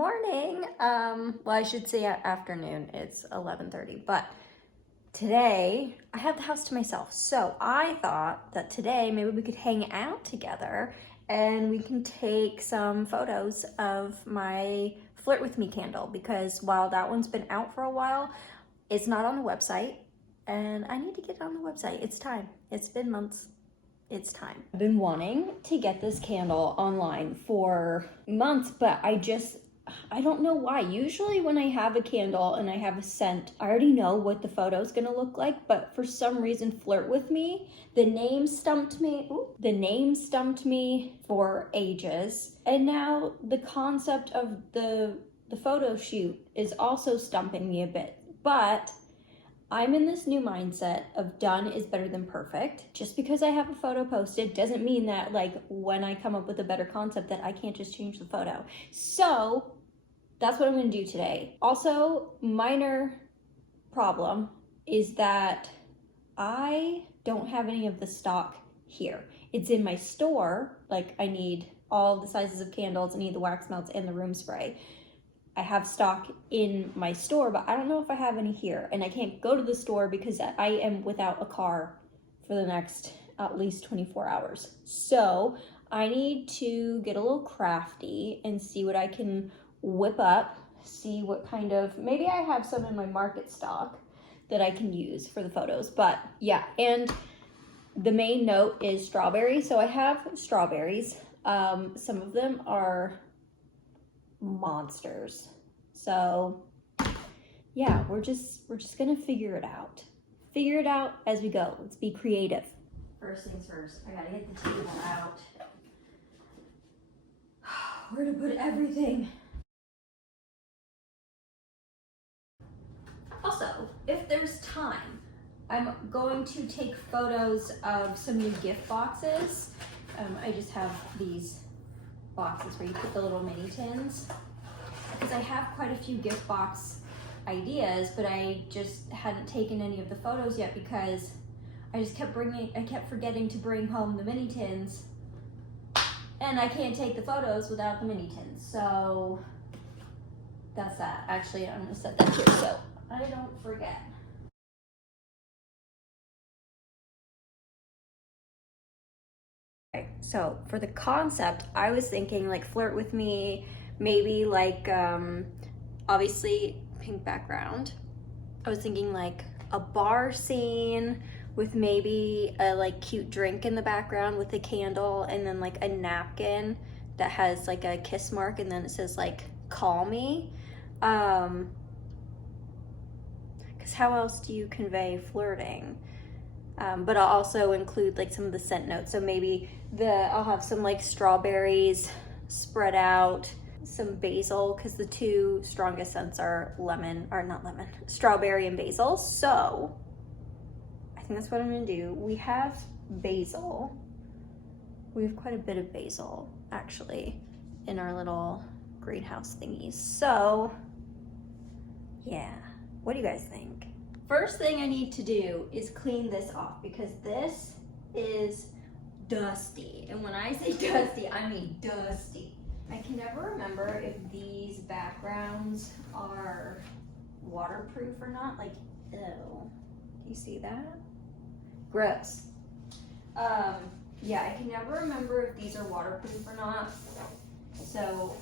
morning. Well, I should say afternoon. It's 11:30, but today I have the house to myself. So I thought that today maybe we could hang out together and we can take some photos of my Flirt With Me candle, because while that one's been out for a while, it's not on the website and I need to get it on the website. It's time. It's been months. It's time. I've been wanting to get this candle online for months, but I don't know why. Usually when I have a candle and I have a scent, I already know what the photo's gonna look like, but for some reason, Flirt With Me, the name stumped me. The name stumped me for ages. And now the concept of the photo shoot is also stumping me a bit, but I'm in this new mindset of done is better than perfect. Just because I have a photo posted doesn't mean that like when I come up with a better concept that I can't just change the photo. So that's what I'm gonna do today. Also, minor problem is that I don't have any of the stock here. It's in my store. Like I need all the sizes of candles, I need the wax melts and the room spray. I have stock in my store, but I don't know if I have any here. And I can't go to the store because I am without a car for the next at least 24 hours. So I need to get a little crafty and see what I can whip up, see what kind of, maybe I have some in my market stock that I can use for the photos. But yeah, and the main note is strawberry. So I have strawberries. Some of them are monsters. So yeah, we're just gonna figure it out as we go. Let's be creative. First things first, I gotta get the table out. Where to put everything. Also, if there's time, I'm going to take photos of some new gift boxes. I just have these boxes where you put the little mini tins, because I have quite a few gift box ideas, but I just hadn't taken any of the photos yet because I kept forgetting to bring home the mini tins, and I can't take the photos without the mini tins. So that's that. Actually, I'm gonna set that here so I don't forget. Okay, so for the concept, I was thinking like Flirt With Me, maybe like, obviously pink background. I was thinking like a bar scene with maybe a like cute drink in the background with a candle, and then like a napkin that has like a kiss mark, and then it says like, call me. Because how else do you convey flirting? But I'll also include like some of the scent notes. So maybe I'll have some like strawberries spread out, some basil, because the two strongest scents are strawberry and basil. So I think that's what I'm gonna do. We have basil. We have quite a bit of basil actually in our little greenhouse thingies. So yeah, what do you guys think? First thing I need to do is clean this off because this is dusty. And when I say dusty, I mean dusty. I can never remember if these backgrounds are waterproof or not. Like, ew. Do you see that? Gross. Yeah, I can never remember if these are waterproof or not. So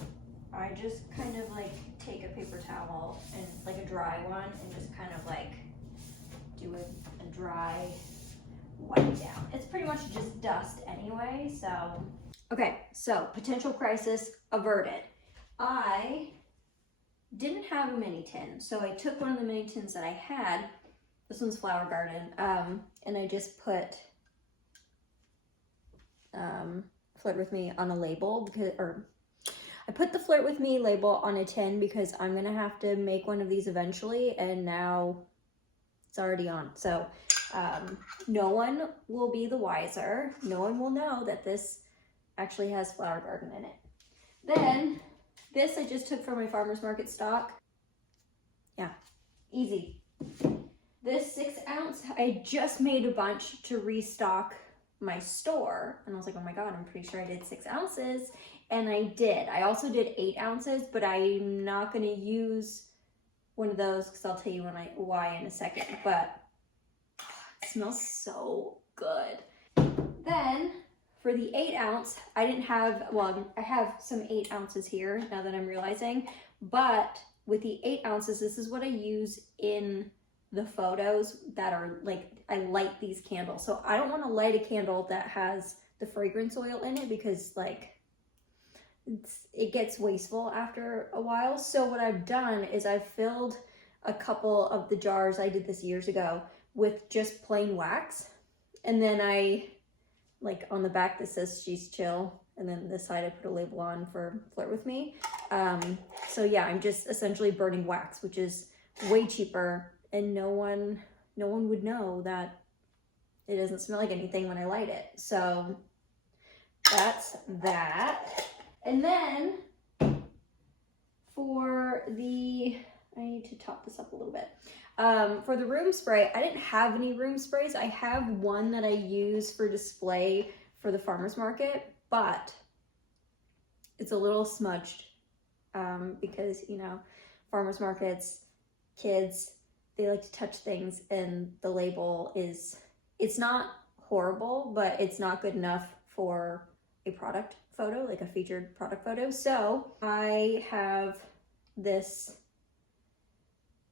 I just kind of like take a paper towel and like a dry one and just kind of like do a dry wipe down. It's pretty much just dust anyway, so. Okay, so potential crisis averted. I didn't have a mini tin, so I took one of the mini tins that I had. This one's Flower Garden, and I just put Flirt With Me on a label I put the Flirt With Me label on a tin because I'm gonna have to make one of these eventually, and now it's already on. So no one will be the wiser. No one will know that this actually has Flower Garden in it. Then this I just took from my farmer's market stock. Yeah, easy. This 6 ounce, I just made a bunch to restock my store. And I was like, oh my God, I'm pretty sure I did 6 ounces. And I did. I also did 8 ounces, but I'm not going to use one of those because I'll tell you why in a second. But it smells so good. Then for the 8 ounce, I didn't have, well, I have some 8 ounces here now that I'm realizing, but with the 8 ounces, this is what I use in the photos that are like, I light these candles. So I don't want to light a candle that has the fragrance oil in it because like it gets wasteful after a while. So what I've done is I've filled a couple of the jars, I did this years ago, with just plain wax. And then I, like on the back that says she's chill, and then this side I put a label on for Flirt With Me. So yeah, I'm just essentially burning wax, which is way cheaper, and no one would know that it doesn't smell like anything when I light it. So that's that. And then for the, I need to top this up a little bit. For the room spray, I didn't have any room sprays. I have one that I use for display for the farmer's market, but it's a little smudged because, you know, farmer's markets, kids, they like to touch things, and the label is, it's not horrible, but it's not good enough for a product photo, like a featured product photo. So I have this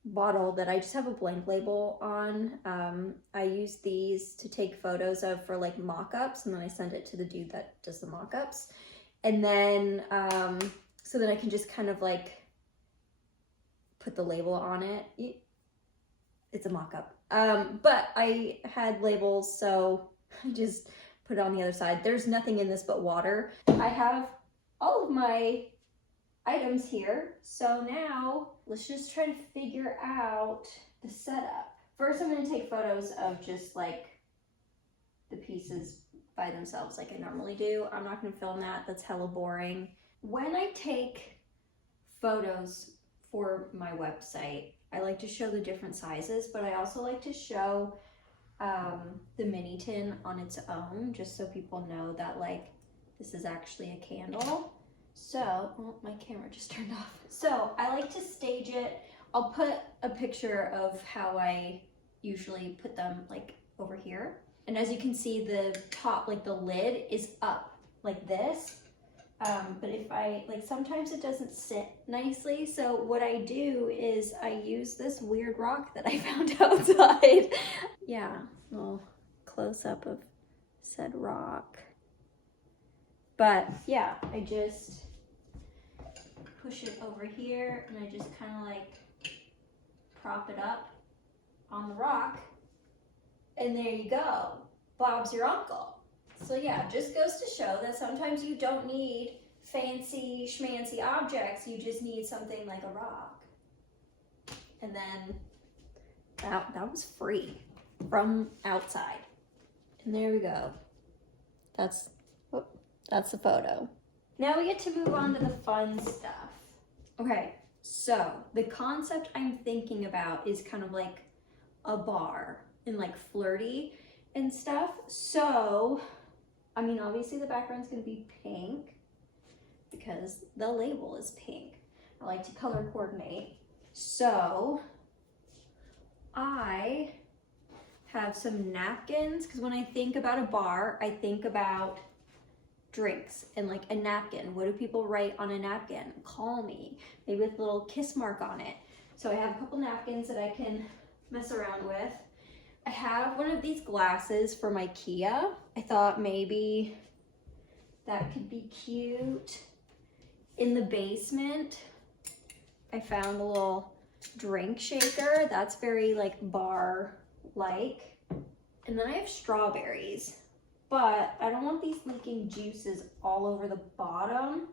bottle that I just have a blank label on. I use these to take photos of for like mock-ups, and then I send it to the dude that does the mock-ups. And then, so then I can just kind of like put the label on it. It's a mock-up. But I had labels, so I just put it on the other side. There's nothing in this but water. I have all of my items here. So now let's just try to figure out the setup. First, I'm gonna take photos of just like the pieces by themselves like I normally do. I'm not gonna film that, that's hella boring. When I take photos for my website, I like to show the different sizes, but I also like to show the mini tin on its own, just so people know that like this is actually a candle. So, oh, my camera just turned off. So I like to stage it. I'll put a picture of how I usually put them like over here. And as you can see, the top, like the lid is up like this. But if I, like sometimes it doesn't sit nicely. So what I do is I use this weird rock that I found outside. Yeah, a little close up of said rock. But yeah, I just push it over here and I just kind of like prop it up on the rock. And there you go. Bob's your uncle. So yeah, just goes to show that sometimes you don't need fancy schmancy objects, you just need something like a rock. And then that was free from outside. And there we go. That's the photo. Now we get to move on to the fun stuff. Okay, so the concept I'm thinking about is kind of like a bar and like flirty and stuff. So I mean, obviously the background's gonna be pink because the label is pink. I like to color coordinate. So I have some napkins, because when I think about a bar, I think about drinks and like a napkin. What do people write on a napkin? Call me, maybe with a little kiss mark on it. So I have a couple napkins that I can mess around with. I have one of these glasses from IKEA. I thought maybe that could be cute. In the basement, I found a little drink shaker. That's very like bar-like. And then I have strawberries, but I don't want these leaking juices all over the bottom.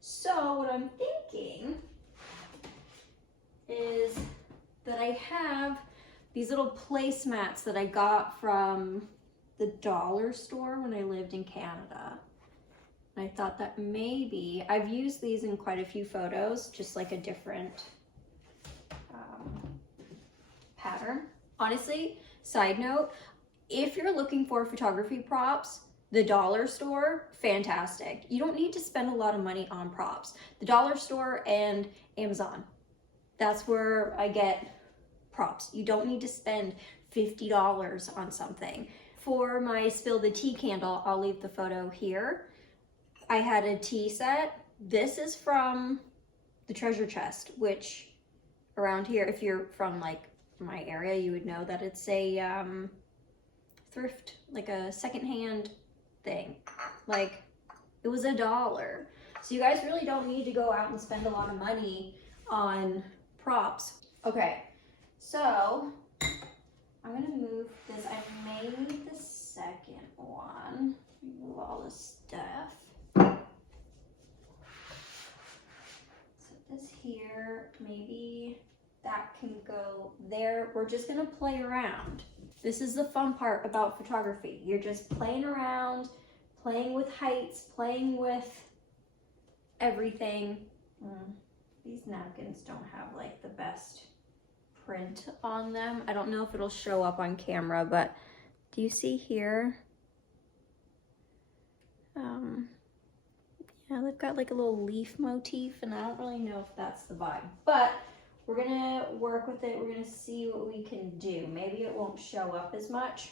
So what I'm thinking is that I have these little placemats that I got from the dollar store when I lived in Canada. And I thought that maybe, I've used these in quite a few photos, just like a different pattern. Honestly, side note, if you're looking for photography props, The dollar store, fantastic. You don't need to spend a lot of money on props. The dollar store and Amazon, that's where I get props. You don't need to spend $50 on something. For my Spill the Tea candle, I'll leave the photo here. I had a tea set. This is from the Treasure Chest, which around here, if you're from like my area, you would know that it's a thrift, like a secondhand thing. Like, it was $1. So you guys really don't need to go out and spend a lot of money on props. Okay, so I'm gonna move this. I made the second one. Move all this stuff. Set this here. Maybe that can go there. We're just gonna play around. This is the fun part about photography. You're just playing around, playing with heights, playing with everything. These napkins don't have like the best print on them. I don't know if it'll show up on camera, but do you see here? Yeah, they've got like a little leaf motif, and I don't really know if that's the vibe, but we're gonna work with it. We're gonna see what we can do. Maybe it won't show up as much.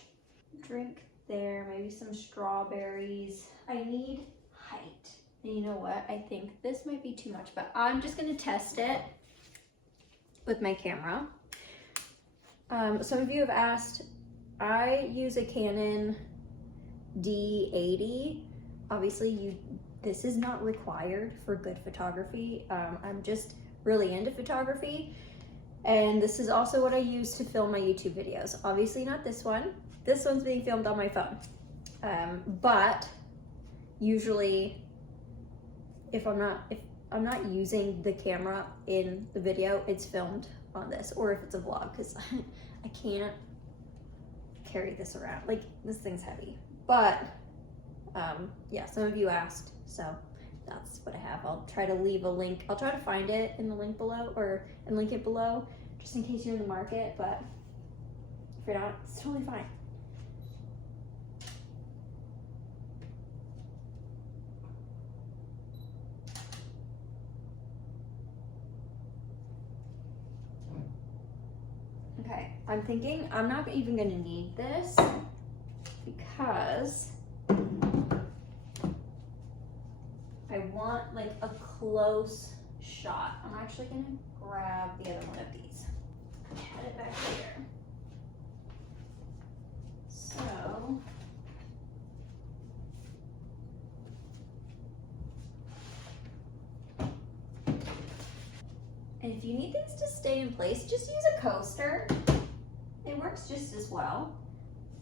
Drink there, maybe some strawberries. I need height. And you know what? I think this might be too much, but I'm just gonna test it with my camera. Some of you have asked, I use a Canon D80. Obviously, this is not required for good photography. I'm just really into photography, and this is also what I use to film my YouTube videos. Obviously not this one. This one's being filmed on my phone. But usually if I'm not using the camera in the video, it's filmed on this, or if it's a vlog, because I can't carry this around. Like, this thing's heavy. But yeah, some of you asked, so that's what I have. I'll try to leave a link. I'll try to find it in the link below, and link it below, just in case you're in the market, but if you're not, it's totally fine. Okay, I'm thinking I'm not even gonna need this because I want like a close shot. I'm actually gonna grab the other one of these. Put it back here. So, and if you need things to stay in place, just use a coaster. It works just as well.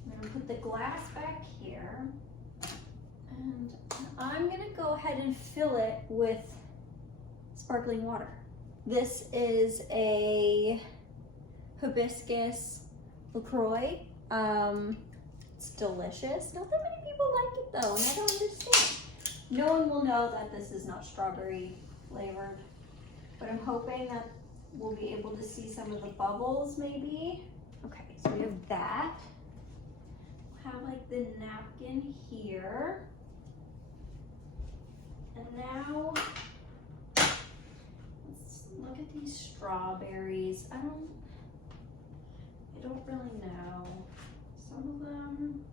I'm gonna put the glass back here, and I'm gonna go ahead and fill it with sparkling water. This is a hibiscus LaCroix. It's delicious. Not that many people like it though, and I don't understand. No one will know that this is not strawberry flavored, but I'm hoping that we'll be able to see some of the bubbles maybe. Okay, so we have that. We'll have like the napkin here. And now, let's look at these strawberries. I don't really know. Some of them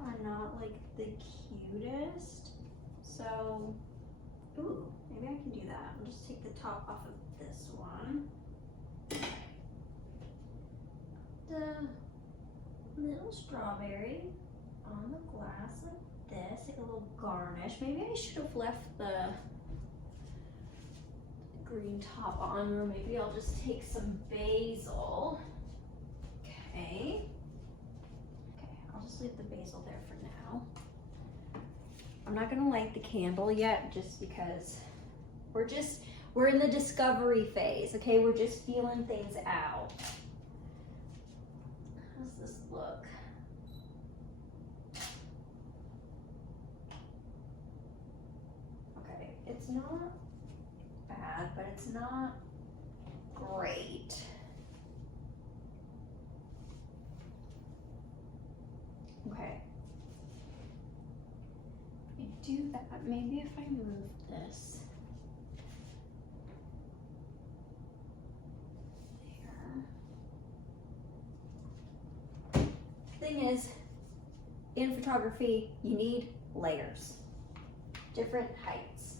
are not like the cutest. So, ooh, maybe I can do that. I'll just take the top off of this one. The little strawberry on the glass like this, like a little garnish. Maybe I should have left the green top on, or maybe I'll just take some basil. Okay. Okay, I'll just leave the basil there for now. I'm not gonna light the candle yet, just because we're in the discovery phase, okay? We're just feeling things out. How's this look? Okay, it's not bad, but it's not great. Okay. do that. Maybe if I move this there. Thing is, in photography, you need layers, different heights.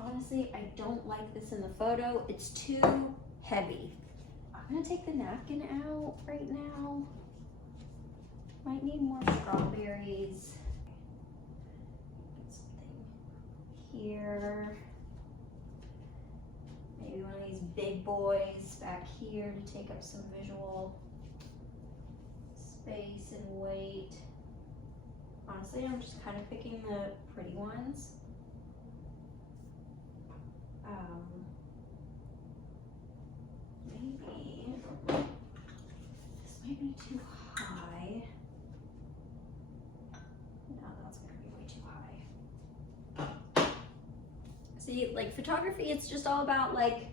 Honestly, I don't like this in the photo. It's too heavy. I'm gonna take the napkin out right now. Might need more strawberries. Something here. Maybe one of these big boys back here to take up some visual space and weight. Honestly, I'm just kind of picking the pretty ones. Maybe this might be too high. No, that's gonna be way too high. See, like photography, it's just all about like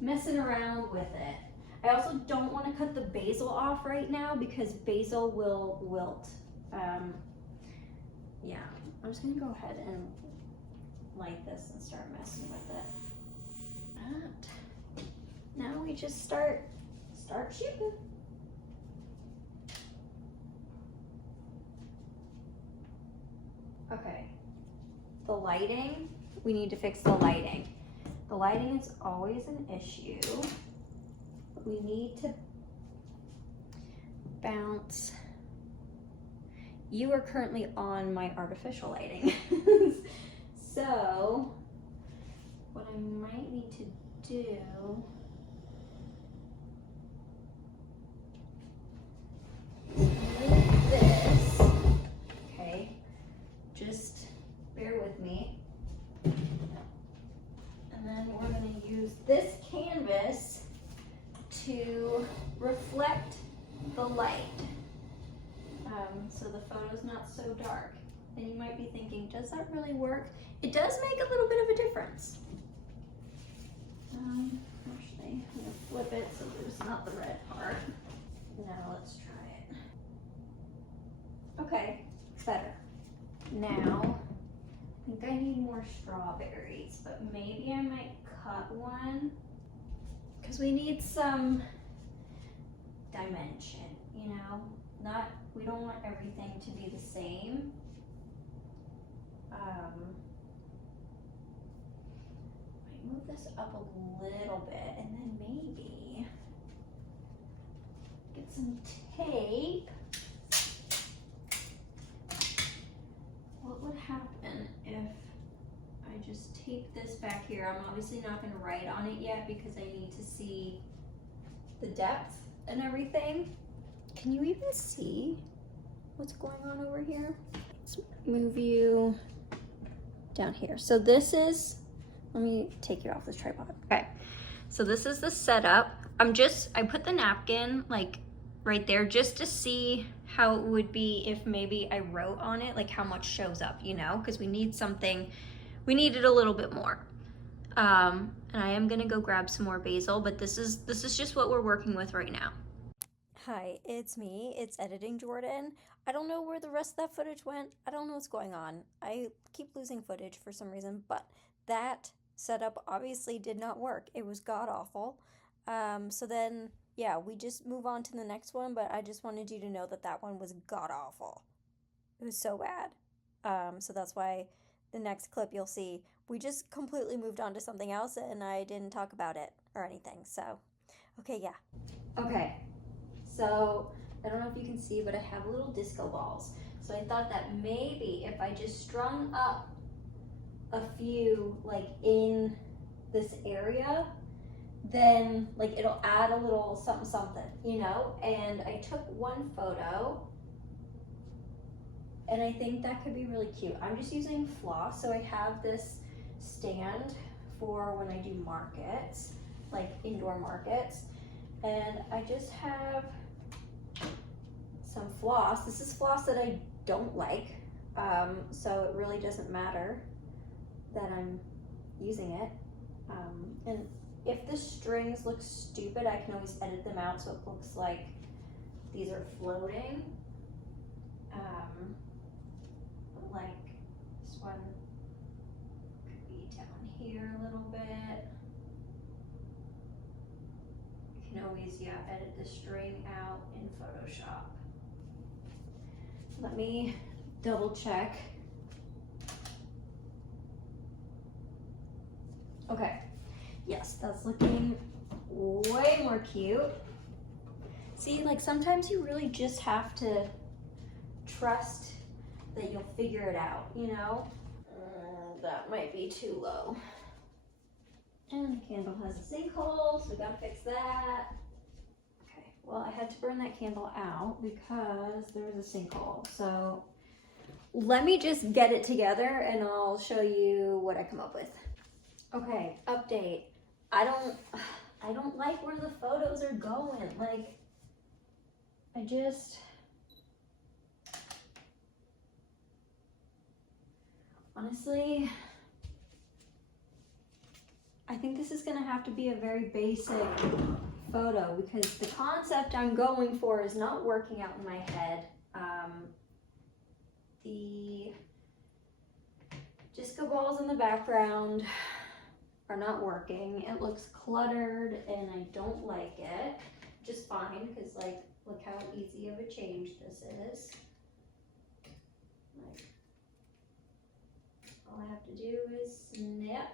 messing around with it. I also don't want to cut the basil off right now because basil will wilt. Yeah, I'm just gonna go ahead and light this and start messing with it. Now we just start shooting. Okay, the lighting, we need to fix the lighting. The lighting is always an issue. We need to bounce. You are currently on my artificial lighting. So, what I might need to do is move this. Okay, just bear with me. And then we're going to use this canvas to reflect the light. So the photo's not so dark. And you might be thinking, does that really work? It does make a little bit of a difference. Actually, I'm gonna flip it so there's not the red part. Now let's try it. Okay, better. Now, I think I need more strawberries, but maybe I might cut one because we need some dimension, you know? We don't want everything to be the same. Might move this up a little bit and then maybe get some tape. What would happen if I just tape this back here? I'm obviously not going to write on it yet because I need to see the depth and everything. Can you even see what's going on over here? Let's move you down here. So this is, let me take you off this tripod. Okay, so this is the setup. I put the napkin like right there just to see how it would be if maybe I wrote on it, like how much shows up, you know, because we need something, we need it a little bit more. And I am gonna go grab some more basil, but this is just what we're working with right now. Hi, it's me. It's Editing Jordan. I don't know where the rest of that footage went. I don't know what's going on. I keep losing footage for some reason, but that setup obviously did not work. It was god-awful. So then, yeah, we just move on to the next one, but I just wanted you to know that that one was god-awful. It was so bad. So that's why the next clip you'll see, we just completely moved on to something else and I didn't talk about it or anything. So, okay, yeah. Okay. So, I don't know if you can see, but I have little disco balls. So I thought that maybe if I just strung up a few like in this area, then like it'll add a little something something, you know? And I took one photo and I think that could be really cute. I'm just using floss. So I have this stand for when I do markets, like indoor markets. And I just have some floss. This is floss that I don't like, so it really doesn't matter that I'm using it. And if the strings look stupid, I can always edit them out so it looks like these are floating. Like this one could be down here a little bit. You can always, yeah, edit the string out in Photoshop. Let me double check. Okay, yes, that's looking way more cute. See, like sometimes you really just have to trust that you'll figure it out, you know? That might be too low. And the candle has a sinkhole, so we gotta fix that. Okay, well, I had to burn that candle out because there was a sinkhole. So let me just get it together and I'll show you what I come up with. Okay, update. I don't like where the photos are going. Like, honestly, I think this is gonna have to be a very basic photo because the concept I'm going for is not working out in my head. The disco balls in the background are not working. It looks cluttered and I don't like it, which is fine because like, look how easy of a change this is. Like, all I have to do is snip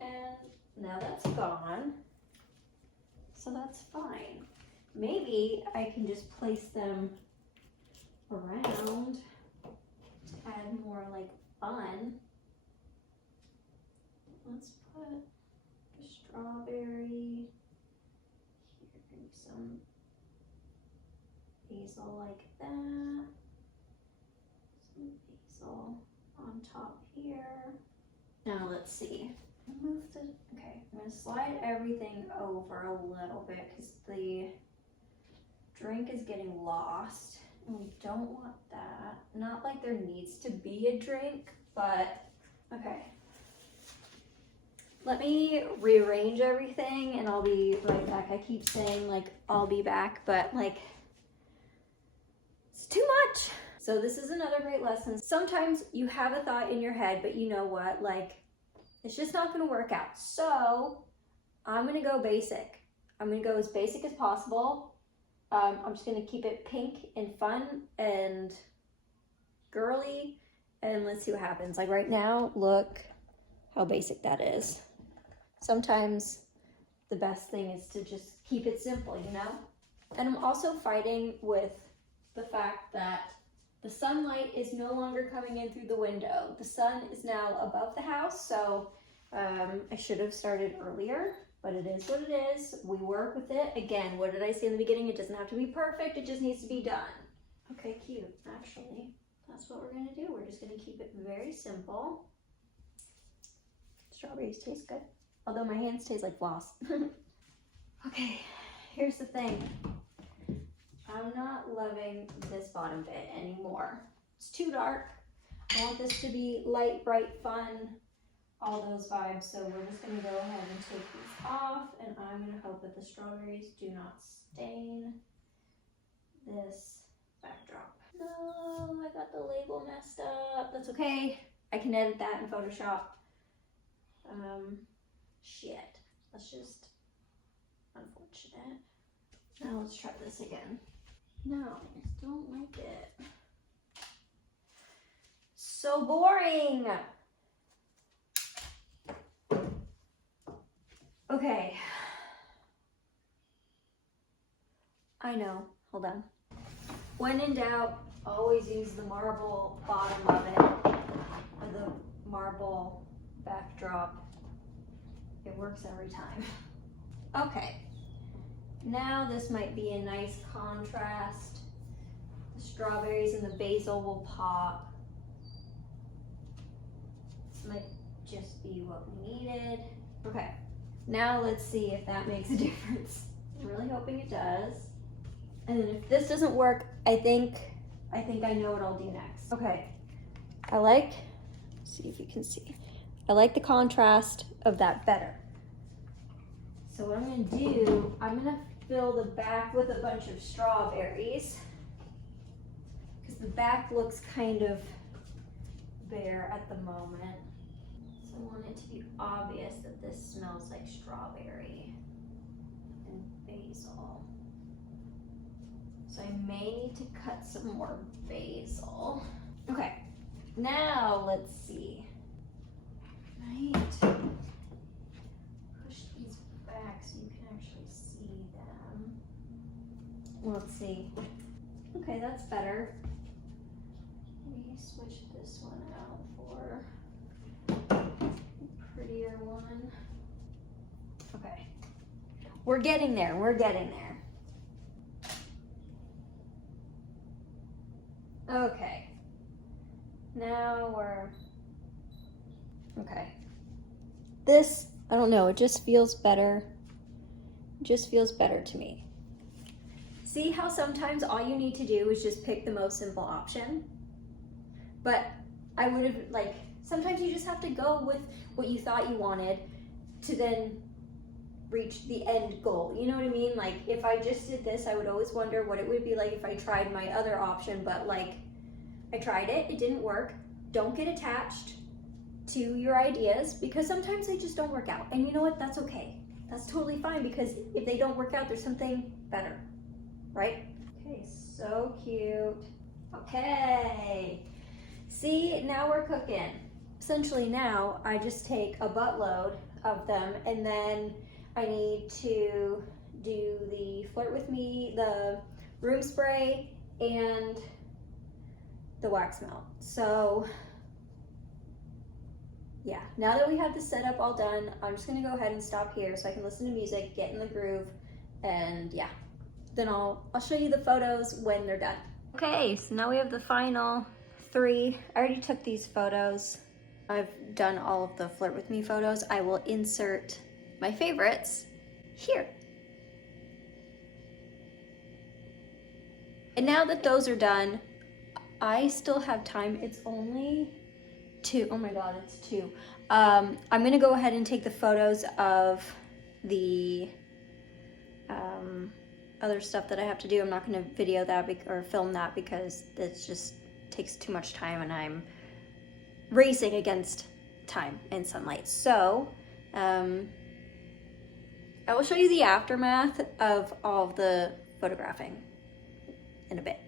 and now that's gone. So that's fine. Maybe I can just place them around to add more like fun. Let's put a strawberry, here, maybe some basil like that, some basil on top here. Now let's see, move the, okay, I'm gonna slide everything over a little bit because the drink is getting lost and we don't want that. Not like there needs to be a drink, but okay. Let me rearrange everything and I'll be right back. I keep saying like, I'll be back, but like, it's too much. So this is another great lesson. Sometimes you have a thought in your head, but you know what, like, it's just not gonna work out. So I'm gonna go basic. I'm gonna go as basic as possible. I'm just gonna keep it pink and fun and girly, and let's see what happens. Like right now, look how basic that is. Sometimes the best thing is to just keep it simple, you know? And I'm also fighting with the fact that the sunlight is no longer coming in through the window. The sun is now above the house, so I should have started earlier, but it is what it is. We work with it. Again, what did I say in the beginning? It doesn't have to be perfect, it just needs to be done. Okay, cute. Actually, that's what we're gonna do. We're just gonna keep it very simple. Strawberries taste good. Although my hands taste like floss. Okay, here's the thing. I'm not loving this bottom bit anymore. It's too dark. I want this to be light, bright, fun, all those vibes. So we're just gonna go ahead and take these off, and I'm gonna hope that the strawberries do not stain this backdrop. No, I got the label messed up. That's okay. I can edit that in Photoshop. Shit. That's just unfortunate. Now let's try this again. No, I just don't like it. So boring. Okay. I know. Hold on. When in doubt, always use the marble bottom of it, or the marble backdrop. It works every time. Okay. Now this might be a nice contrast. The strawberries and the basil will pop. This might just be what we needed. Okay, now let's see if that makes a difference. I'm really hoping it does. And then if this doesn't work, I think I know what I'll do next. Okay, let's see if you can see. I like the contrast of that better. So what I'm gonna do, I'm gonna fill the back with a bunch of strawberries because the back looks kind of bare at the moment. So I want it to be obvious that this smells like strawberry and basil. So I may need to cut some more basil. Okay, now let's see. Right. Push these back so you can actually see them. Let's see. Okay, that's better. Maybe switch this one out for a prettier one. Okay. We're getting there. We're getting there. Okay. Now we're... Okay. This, I don't know, it just feels better. It just feels better to me. See how sometimes all you need to do is just pick the most simple option? But I would have, like, sometimes you just have to go with what you thought you wanted to then reach the end goal. You know what I mean? Like, if I just did this, I would always wonder what it would be like if I tried my other option, but like, I tried it, it didn't work. Don't get attached to your ideas because sometimes they just don't work out. And you know what? That's okay. That's totally fine because if they don't work out, there's something better, right? Okay, so cute. Okay. See, now we're cooking. Essentially now I just take a buttload of them and then I need to do the Flirt With Me, the room spray, and the wax melt. So yeah, now that we have the setup all done, I'm just gonna go ahead and stop here so I can listen to music, get in the groove, and yeah, then I'll show you the photos when they're done. Okay, so now we have the final 3. I already took these photos. I've done all of the Flirt With Me photos. I will insert my favorites here. And now that those are done, I still have time. It's only 2. Oh my God, it's 2. I'm gonna go ahead and take the photos of the other stuff that I have to do. I'm not gonna video that or film that because it just takes too much time and I'm racing against time and sunlight. So I will show you the aftermath of all of the photographing in a bit.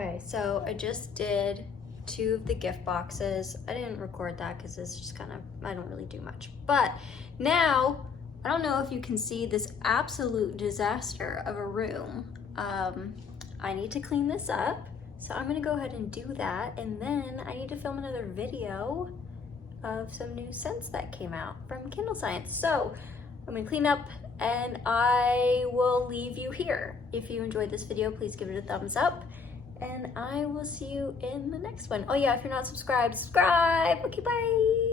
Okay, so I just did 2 of the gift boxes. I didn't record that because it's just kind of, I don't really do much. But now, I don't know if you can see this absolute disaster of a room. I need to clean this up. So I'm gonna go ahead and do that. And then I need to film another video of some new scents that came out from Candle Science. So I'm gonna clean up and I will leave you here. If you enjoyed this video, please give it a thumbs up. And I will see you in the next one. Oh yeah, if you're not subscribed, subscribe. Okay, bye.